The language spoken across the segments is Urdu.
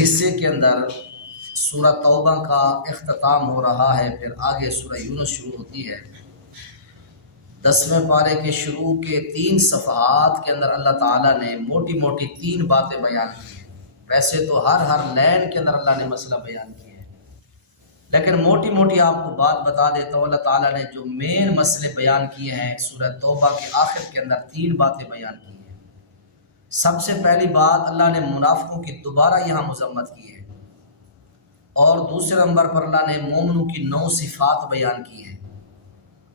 حصے کے اندر سورہ توبہ کا اختتام ہو رہا ہے، پھر آگے سورہ یونس شروع ہوتی ہے۔ 10ویں پارے کے شروع کے 3 صفحات کے اندر اللہ تعالیٰ نے موٹی موٹی 3 باتیں بیان کی ہیں۔ ویسے تو ہر لائن کے اندر اللہ نے مسئلہ بیان کیا ہے، لیکن موٹی موٹی آپ کو بات بتا دیتا ہوں۔ اللہ تعالیٰ نے جو مین مسئلے بیان کیے ہیں سورہ توبہ کے آخر کے اندر 3 باتیں بیان کی ہیں۔ سب سے پہلی بات، اللہ نے منافقوں کی دوبارہ یہاں مذمت کی ہے، اور دوسرے نمبر پر اللہ نے مومنوں کی 9 صفات بیان کی ہیں،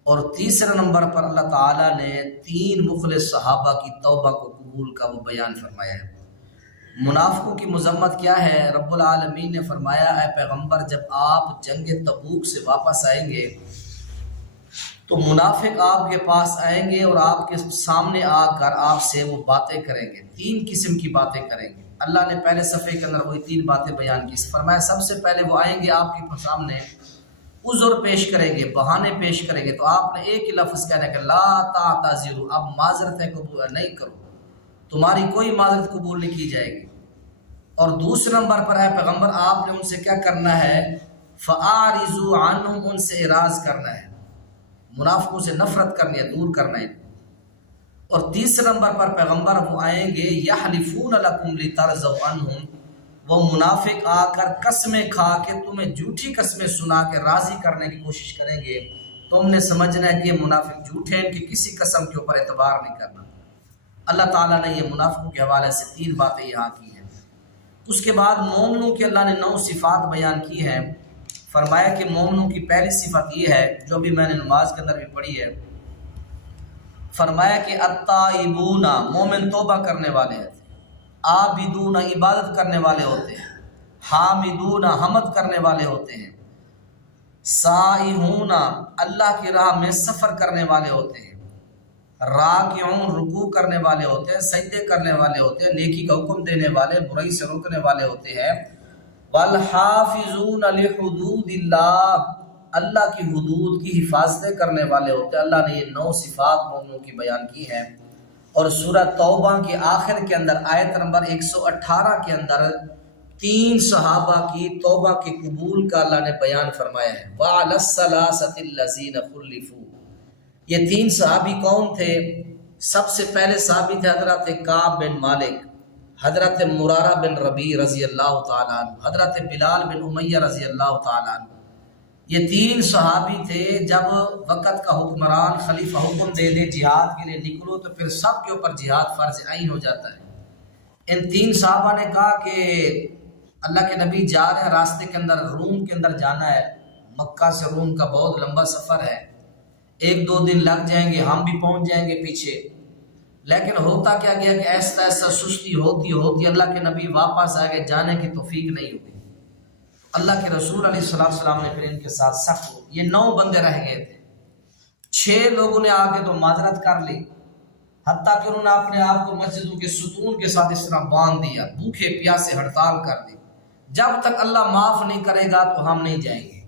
اور تیسرے نمبر پر اللہ تعالیٰ نے 3 مخلص صحابہ کی توبہ کو قبول کا وہ بیان فرمایا ہے۔ منافقوں کی مذمت کیا ہے؟ رب العالمین نے فرمایا، اے پیغمبر جب آپ جنگ تبوک سے واپس آئیں گے تو منافق آپ کے پاس آئیں گے اور آپ کے سامنے آ کر آپ سے وہ باتیں کریں گے، 3 قسم کی باتیں کریں گے۔ اللہ نے پہلے صفحے کے اندر وہی 3 باتیں بیان کی۔ فرمایا سب سے پہلے وہ آئیں گے آپ کے سامنے، عذر پیش کریں گے، بہانے پیش کریں گے، تو آپ نے ایک ہی لفظ کہنا ہے کہ لا تعتذروا، اب معذرت قبول نہیں کرو، تمہاری کوئی معذرت قبول نہیں کی جائے گی۔ اور دوسرے نمبر پر ہے پیغمبر آپ نے ان سے کیا کرنا ہے؟ فَأَعْرِضُوا عَنْهُمْ، ان سے اعراض کرنا ہے، منافقوں سے نفرت کرنی ہے، دور کرنا ہے۔ اور تیسرے نمبر پر پیغمبر وہ آئیں گے یحلفون لکم لترضوا عنہم، وہ منافق آ کر قسمیں کھا کے تمہیں جھوٹی قسمیں سنا کے راضی کرنے کی کوشش کریں گے، تم نے سمجھنا ہے کہ یہ منافق جھوٹے ہیں کہ کسی قسم کے اوپر اعتبار نہیں کرنا۔ اللہ تعالیٰ نے یہ منافقوں کے حوالے سے 3 باتیں یہاں کی ہیں۔ اس کے بعد مومنوں کی اللہ نے 9 صفات بیان کی ہیں۔ فرمایا کہ مومنوں کی پہلی صفت یہ ہے جو بھی میں نے نماز کے اندر بھی پڑھی ہے، فرمایا کہ التائبون، مومن توبہ کرنے والے ہیں، عابدون عبادت کرنے والے ہوتے ہیں، حامدون حمد کرنے والے ہوتے ہیں، سائحون اللہ کی راہ میں سفر کرنے والے ہوتے ہیں، راکعون رکوع کرنے والے ہوتے ہیں، سجدے کرنے والے ہوتے ہیں، نیکی کا حکم دینے والے، برائی سے روکنے والے ہوتے ہیں، والحافظون لحدود اللہ، اللہ کی حدود کی حفاظتیں کرنے والے ہوتے ہیں۔ اللہ نے یہ 9 صفات مومنوں کی بیان کی ہیں۔ اور سورہ توبہ کے آخر کے اندر آیت نمبر 118 کے اندر 3 صحابہ کی توبہ کے قبول کا اللہ نے بیان فرمایا ہے۔ وَعَلَى الثَّلَاثَةِ الَّذِينَ خُلِّفُوا، یہ 3 صحابی کون تھے؟ سب سے پہلے صحابی تھے حضرت کعب بن مالک، حضرت مرارہ بن ربیع رضی اللہ تعالیٰ عنہ، حضرت بلال بن امیہ رضی اللہ تعالیٰ عنہ۔ یہ 3 صحابی تھے، جب وقت کا حکمران خلیفہ حکم دے دے جہاد کے لیے نکلو تو پھر سب کے اوپر جہاد فرض عین ہو جاتا ہے۔ ان 3 صحابہ نے کہا کہ اللہ کے نبی جا رہے ہیں، راستے کے اندر روم کے اندر جانا ہے، مکہ سے روم کا بہت لمبا سفر ہے، 1-2 دن لگ جائیں گے، ہم بھی پہنچ جائیں گے پیچھے۔ لیکن ہوتا کیا گیا کہ ایسا ایسا سستی ہوتی اللہ کے نبی واپس آ گئے، جانے کی توفیق نہیں ہوئی۔ اللہ کے رسول علیہ السلام نے پھر ان کے ساتھ سخت ہو، یہ 9 بندے رہ گئے تھے، 6 لوگوں نے آ کے تو معذرت کر لی، حتیٰ کہ انہوں نے اپنے آپ کو مسجدوں کے ستون کے ساتھ اس طرح باندھ دیا، بھوکے پیاسے ہڑتال کر دی، جب تک اللہ معاف نہیں کرے گا تو ہم نہیں جائیں گے۔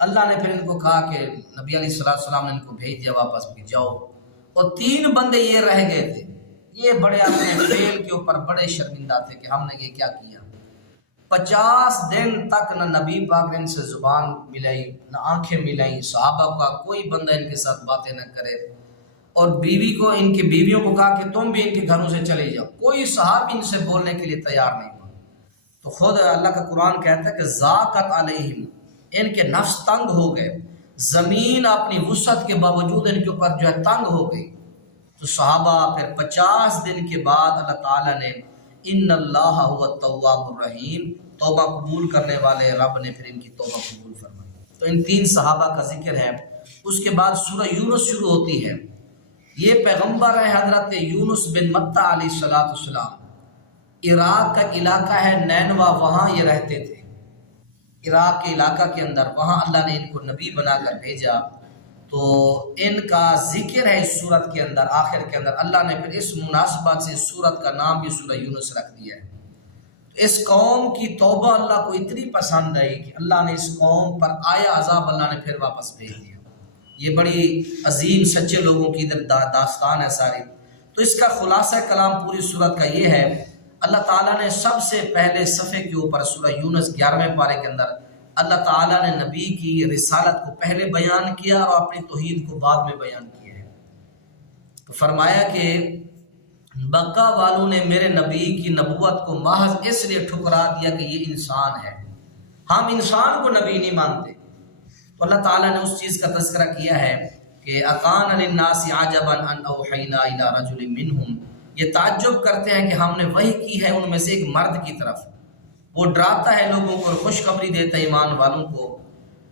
اللہ نے پھر ان کو کہا کہ نبی علیہ السلام نے ان کو بھیج دیا واپس بھی جاؤ، اور 3 بندے یہ رہ گئے تھے، یہ بڑے اپنے فعل کے اوپر بڑے شرمندہ تھے کہ ہم نے یہ کیا کیا۔ 50 دن تک نہ نبی پاک نے ان سے زبان ملائی، نہ آنکھیں ملائیں، صحابہ کا کوئی بندہ ان کے ساتھ باتیں نہ کرے، اور بیوی کو، ان کی بیویوں کو کہا کہ تم بھی ان کے گھروں سے چلے جاؤ، کوئی صحابی ان سے بولنے کے لیے تیار نہیں ہوا۔ تو خود اللہ کا قرآن کہتا ہے کہ ذاقت علیہم، ان کے نفس تنگ ہو گئے، زمین اپنی وسعت کے باوجود ان کے اوپر جو ہے تنگ ہو گئی۔ تو صحابہ پھر 50 دن کے بعد اللہ تعالیٰ نے ان اللہ هو التواب الرحیم، توبہ قبول کرنے والے رب نے پھر ان کی توبہ قبول فرمائی۔ تو ان 3 صحابہ کا ذکر ہے۔ اس کے بعد سورہ یونس شروع ہوتی ہے۔ یہ پیغمبر ہے حضرت یونس بن متہ علیہ السلام، عراق کا علاقہ ہے نینوا، وہاں یہ رہتے تھے، عراق کے علاقہ کے اندر، وہاں اللہ نے ان کو نبی بنا کر بھیجا۔ تو ان کا ذکر ہے اس سورت کے اندر، آخر کے اندر اللہ نے پھر اس مناسبت سے سورت کا نام بھی سورہ یونس رکھ دیا ہے۔ تو اس قوم کی توبہ اللہ کو اتنی پسند آئی کہ اللہ نے اس قوم پر آیا عذاب اللہ نے پھر واپس بھیج دیا۔ یہ بڑی عظیم سچے لوگوں کی داستان ہے ساری۔ تو اس کا خلاصہ کلام پوری سورت کا یہ ہے، اللہ تعالیٰ نے سب سے پہلے صفحے کے اوپر سورہ یونس 11ویں پارے کے اندر اللہ تعالیٰ نے نبی کی رسالت کو پہلے بیان کیا اور اپنی توحید کو بعد میں بیان کیا ہے۔ تو فرمایا کہ مکہ والوں نے میرے نبی کی نبوت کو محض اس لیے ٹھکرا دیا کہ یہ انسان ہے، ہم انسان کو نبی نہیں مانتے۔ تو اللہ تعالیٰ نے اس چیز کا تذکرہ کیا ہے کہ اکان للناس عجبا ان اوحینا الی رجل منہم، یہ تعجب کرتے ہیں کہ ہم نے وحی کی ہے ان میں سے ایک مرد کی طرف، وہ ڈراتا ہے لوگوں کو اور خوشخبری دیتا ہے ایمان والوں کو۔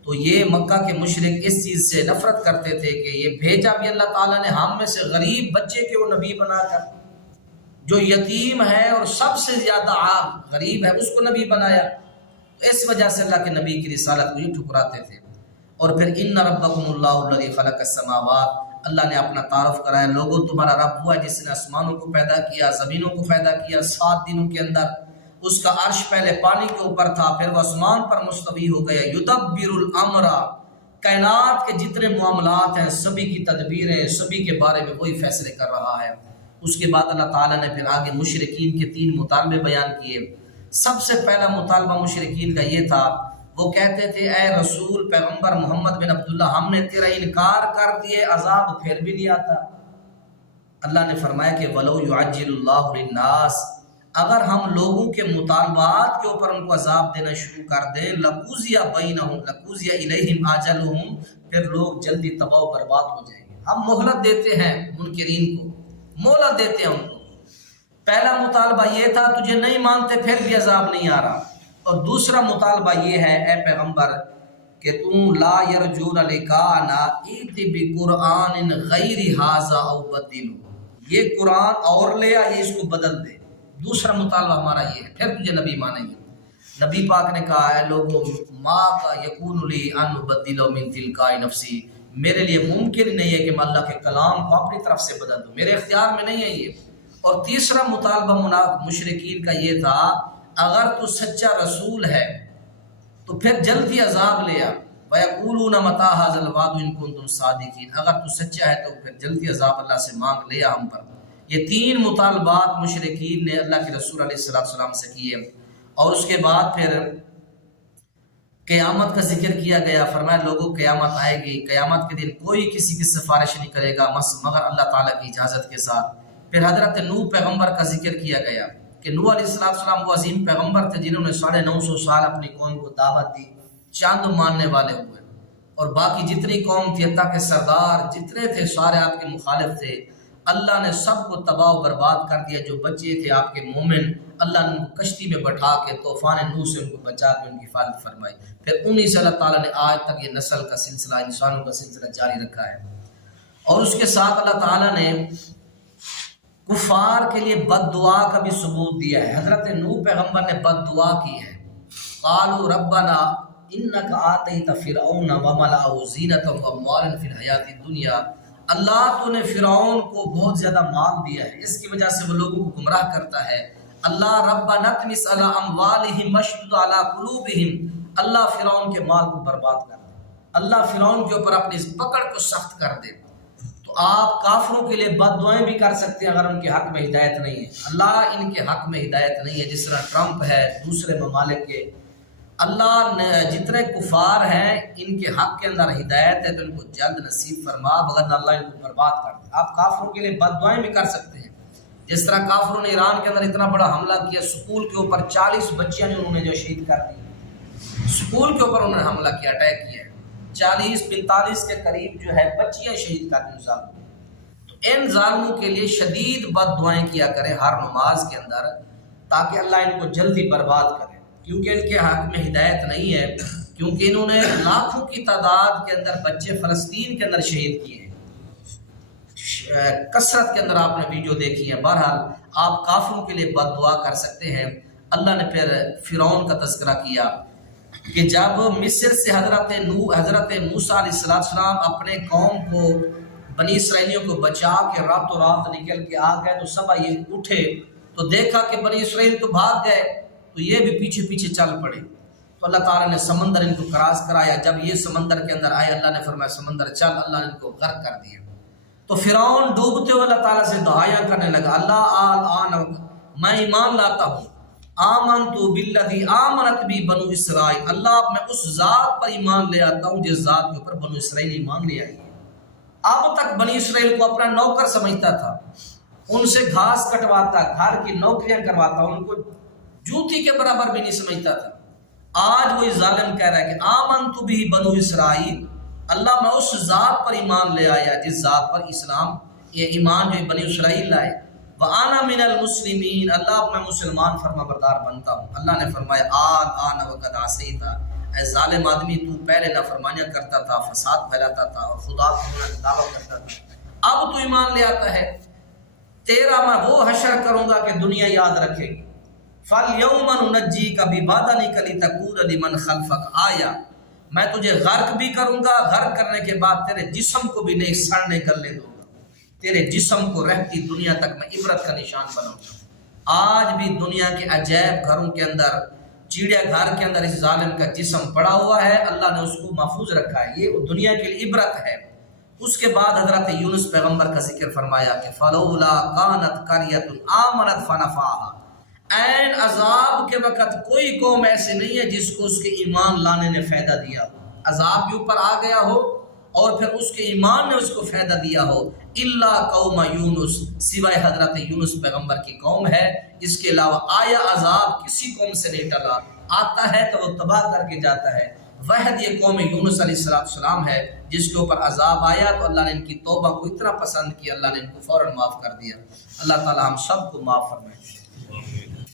تو یہ مکہ کے مشرک اس چیز سے نفرت کرتے تھے کہ یہ بھیجا بھی اللہ تعالیٰ نے ہم میں سے غریب بچے کے وہ نبی بنا کر، جو یتیم ہے اور سب سے زیادہ عام غریب ہے اس کو نبی بنایا۔ تو اس وجہ سے اللہ کے نبی کی رسالت کو یہ ٹھکراتے تھے۔ اور پھر ان ربکم اللہ الذی خلق السماوات، اللہ نے اپنا تعارف کرایا، لوگوں تمہارا رب ہوا جس نے آسمانوں کو پیدا کیا، زمینوں کو پیدا کیا 7 دنوں کے اندر۔ اس کا عرش پہلے پانی کے اوپر تھا، پھر وہ آسمان پر مستوی ہو گیا۔ یدبر الامر، کائنات کے جتنے معاملات ہیں سبھی کی تدبیریں، سبھی کے بارے میں وہی فیصلے کر رہا ہے۔ اس کے بعد اللہ تعالیٰ نے پھر آگے مشرکین کے 3 مطالبے بیان کیے۔ سب سے پہلا مطالبہ مشرکین کا یہ تھا، وہ کہتے تھے اے رسول پیغمبر محمد بن عبداللہ، ہم نے تیرا انکار کر دیے، عذاب پھر بھی نہیں آتا۔ اللہ نے فرمایا کہ وَلَوْ يُعَجِّلُ اللَّهُ لِلنَّاسِ، اگر ہم لوگوں کے مطالبات کے اوپر ان کو عذاب دینا شروع کر دیں، لَقُضِيَ بَيْنَهُمْ لَقُضِيَ إِلَيْهِمْ آجَلُهُمْ، پھر لوگ جلدی تباہ و برباد ہو جائیں گے۔ ہم مہلت دیتے ہیں منکرین کو، مہلت دیتے ہیں ان کو۔ پہلا مطالبہ یہ تھا تجھے نہیں مانتے پھر بھی عذاب نہیں آ رہا، اور دوسرا مطالبہ یہ ہے اے پیغمبر کہ تم لا یرجون لقاءنا ائت بقرآن غیر ھذا او بدلہ، یہ قرآن اور لے آ، یہ اس کو بدل دے۔ دوسرا مطالبہ ہمارا یہ ہے، پھر تجھے نبی مانیں گے۔ نبی پاک نے کہا اے لوگوں، ما یکون لی ان ابدلہ من تلقاء نفسی، میرے لیے ممکن نہیں ہے کہ میں اللہ کے کلام کو اپنی طرف سے بدل دوں، میرے اختیار میں نہیں ہے یہ۔ اور تیسرا مطالبہ مشرکین کا یہ تھا، اگر تو سچا رسول ہے تو پھر جلدی عذاب لے آ، وَيَقُولُونَ مَتَىٰ هَٰذَا الْوَعْدُ إِن كُنتُمْ صَادِقِينَ، اگر تو سچا ہے تو پھر جلدی عذاب اللہ سے مانگ لے آ ہم پر۔ یہ 3 مطالبات مشرکین نے اللہ کے رسول علیہ السلام سے کیے۔ اور اس کے بعد پھر قیامت کا ذکر کیا گیا، فرمایا لوگوں قیامت آئے گی، قیامت کے دن کوئی کسی کی سفارش نہیں کرے گا مگر اللہ تعالیٰ کی اجازت کے ساتھ۔ پھر حضرت نوح پیغمبر کا ذکر کیا گیا کہ نوح علیہ السلام وہ عظیم پیغمبر تھے جنہوں نے 950 سال اپنی قوم کو دعوت دی، چاند ماننے والے ہوئے، اور باقی جتنی قوم تھی حتیٰ کہ سردار جتنے تھے سارے آپ کے مخالف تھے۔ اللہ نے سب کو تباہ و برباد کر دیا، جو بچے تھے آپ کے مومن اللہ نے ان کو کشتی میں بٹھا کے طوفان نوح سے ان کو بچا کے ان کی حفاظت فرمائی۔ پھر انہی سے اللہ تعالیٰ نے آج تک یہ نسل کا سلسلہ، انسانوں کا سلسلہ جاری رکھا ہے۔ اور اس کے ساتھ اللہ تعالیٰ نے کفار کے لیے بد دعا کا بھی ثبوت دیا ہے۔ حضرت نوح پیغمبر نے بد دعا کی ہے، قالوا ربنا انک آتیت فرعون وملأہ زینۃ واموالا فی الحیاۃ الدنیا، اللہ تو نے فرعون کو بہت زیادہ مال دیا ہے، اس کی وجہ سے وہ لوگوں کو گمراہ کرتا ہے۔ اللہ ربنا اطمس علی اموالہم واشدد علی قلوبہم، اللہ فرعون کے مال کو برباد کر دے، اللہ فرعون کے اوپر اپنی اس پکڑ کو سخت کر دے۔ تو آپ کافروں کے لیے بد دعائیں بھی کر سکتے ہیں اگر ان کے حق میں ہدایت نہیں ہے۔ اللہ ان کے حق میں ہدایت نہیں ہے، جس طرح ٹرمپ ہے دوسرے ممالک کے، اللہ نے جتنے کفار ہیں ان کے حق کے اندر ہدایت ہے تو ان کو جلد نصیب فرما، وغیرہ اللہ ان کو برباد کر دے۔ آپ کافروں کے لیے بد دعائیں بھی کر سکتے ہیں، جس طرح کافروں نے ایران کے اندر اتنا بڑا حملہ کیا، سکول کے اوپر 40 بچیاں جو انہوں نے جو شہید کر دی، سکول کے اوپر انہوں نے حملہ کیا، اٹیک کیا، 40-45 کے قریب جو ہے بچیاں شہید کر دی ظالموں۔ تو ان ظالموں کے لیے شدید بد دعائیں کیا کریں ہر نماز کے اندر، تاکہ اللہ ان کو جلدی برباد کرے، کیونکہ ان کے حق میں ہدایت نہیں ہے، کیونکہ انہوں نے لاکھوں کی تعداد کے اندر بچے فلسطین کے اندر شہید کیے ہیں، کثرت کے اندر آپ نے ویڈیو دیکھی ہے۔ بہرحال آپ کافروں کے لیے بد دعا کر سکتے ہیں۔ اللہ نے پھر فرعون کا تذکرہ کیا کہ جب مصر سے حضرت موسیٰ علیہ السلام اپنے قوم کو، بنی اسرائیلیوں کو بچا کے راتوں رات نکل کے آ گئے، تو سب یہ اٹھے تو دیکھا کہ بنی اسرائیل تو بھاگ گئے، تو یہ بھی پیچھے پیچھے چل پڑے۔ تو اللہ تعالیٰ نے سمندر ان کو کراس کرایا، جب یہ سمندر کے اندر آئے اللہ نے فرمایا سمندر چل، اللہ نے ان کو غرق کر دیا۔ تو فرعون ڈوبتے ہوئے اللہ تعالیٰ سے دعائیاں کرنے لگا، اللہ آن میں ایمان لاتا ہوں، آمنتو باللذی آمنت بی بنو اسرائیل، اللہ میں اس ذات پر ایمان لے آتا ہوں جس ذات کے اوپر بنو اسرائیل ایمان لے آئی ہے۔ اب تک بنی اسرائیل کو اپنا نوکر سمجھتا تھا، ان سے گھاس کٹواتا، گھر کی نوکریاں کرواتا، ان کو جوتی کے برابر بھی نہیں سمجھتا تھا۔ آج وہی ظالم کہہ رہا ہے کہ آمنتو بی بنو اسرائیل، اللہ میں اس ذات پر ایمان لے آیا جس ذات پر اسلام یہ ایمان جو بنی اسرائیل لائے، وَأَنَا مِنَ الْمُسْلِمِينَ، اللہ میں مسلمان فرما بردار بنتا ہوں۔ اللہ نے فرمایا آن وقد عصیت، اے ظالم آدمی تو پہلے نافرمانیاں کرتا تھا، فساد پھیلاتا تھا اور خدا کو ہونے کا دعویٰ کرتا تھا، اب تو ایمان لے آتا ہے، تیرا میں وہ حشر کروں گا کہ دنیا یاد رکھے گی۔ فَالْيَوْمَ نُنَجِّيكَ بِبَدَنِكَ لِتَكُونَ لِمَنْ خَلْفَكَ آیَةً، میں تجھے غرق بھی کروں گا، غرق کرنے کے بعد تیرے جسم کو بھی نہیں سڑنے گلنے دوں گا، تیرے جسم کو رہتی دنیا تک میں عبرت کا نشان بناؤں گا۔ آج بھی دنیا کے عجائب گھروں کے اندر، چڑیا گھر کے اندر اس ظالم کا جسم پڑا ہوا ہے، اللہ نے اس کو محفوظ رکھا ہے، یہ دنیا کے لیے عبرت ہے۔ اس کے بعد حضرت یونس پیغمبر کا ذکر فرمایا کہ فَلَوْلَا كَانَتْ قَرْيَةٌ آمَنَتْ فَنَفَعَهَا، عین عذاب کے وقت کوئی قوم ایسی نہیں ہے جس کو اس کے ایمان لانے نے فائدہ دیا ہو، عذاب کے اوپر آ گیا ہو اور پھر اس کے ایمان نے اس کو فائدہ دیا ہو، الا قوم یونس، سوائے حضرت یونس پیغمبر کی قوم ہے، اس کے علاوہ آیا عذاب کسی قوم سے نہیں ٹلا، آتا ہے تو وہ تباہ کر کے جاتا ہے۔ وحد یہ قوم یونس علیہ السلام ہے جس کے اوپر عذاب آیا تو اللہ نے ان کی توبہ کو اتنا پسند کیا، اللہ نے ان کو فوراً معاف کر دیا۔ اللہ تعالی ہم سب کو معاف فرمائے۔